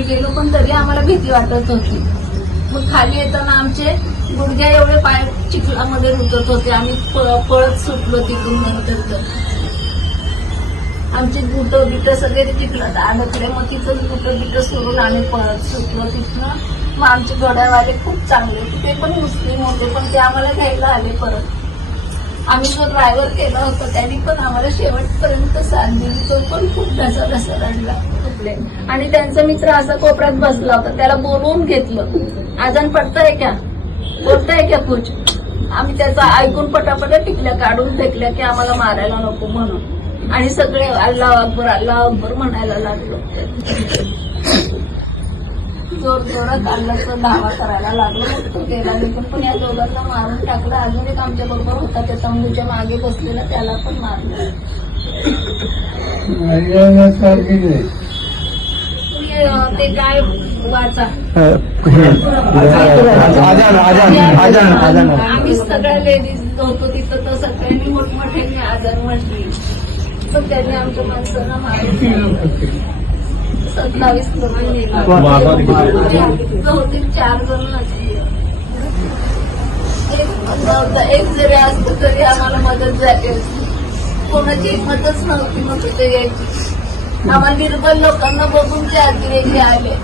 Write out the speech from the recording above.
आम्ही गेलो, पण तरी आम्हाला भीती वाटत होती. मग खाली येताना आमचे गुडघ्या एवढे पाय चिखलामध्ये रुतत होते. आम्ही पळत सुटलो तिथून. नंतर तर आमचे बुटं बिटं सगळे चिखलात अडकले. मग तिथं बुटं बिटं सोडून आम्ही पळत सुटलो तिथनं. मग आमचे गड्यावाले खूप चांगले, ते पण मुस्लिम होते, पण ते आम्हाला घ्यायला आले परत. आम्ही जो ड्रायव्हर केला होता त्यांनी पण आम्हाला शेवटपर्यंत साथ दिली. तो पण खूप ढसा रडला. आणि त्यांचा मित्र असा कोपऱ्यात बसला होता, त्याला बोलवून घेतलं. आजान पडतंय क्या, बोलताय क्या कुछ. आम्ही त्याचा ऐकून पटापट टिकल्या काढून फेकल्या की आम्हाला मारायला नको म्हणून. आणि सगळे अल्लाह अकबर म्हणायला लागलो. जोर जोरात अल्लाहचा दावा करायला लागलो. मग तो गेला निघून. पण या दोघांना मारून टाकलं. अजून एक आमच्या बरोबर होता, त्या तंबूच्या मागे बसलेला, त्याला पण मारलं. ते काय वाचा, आम्ही सगळ्या लेडीज होतो तिथं, तर सगळ्यांनी मोठमोठ्यांनी आजान म्हटली. पण त्यांनी आमच्या माणसांना मारून 27 लोकांनी होते. 4 जण असले. एक जरी असतं तरी आम्हाला मदत झाली असती. कोणाची हिंमतच नव्हती मग तिथे यायची. आम्हाला निर्बल लोकांना बघून ते अतिरेकी आले.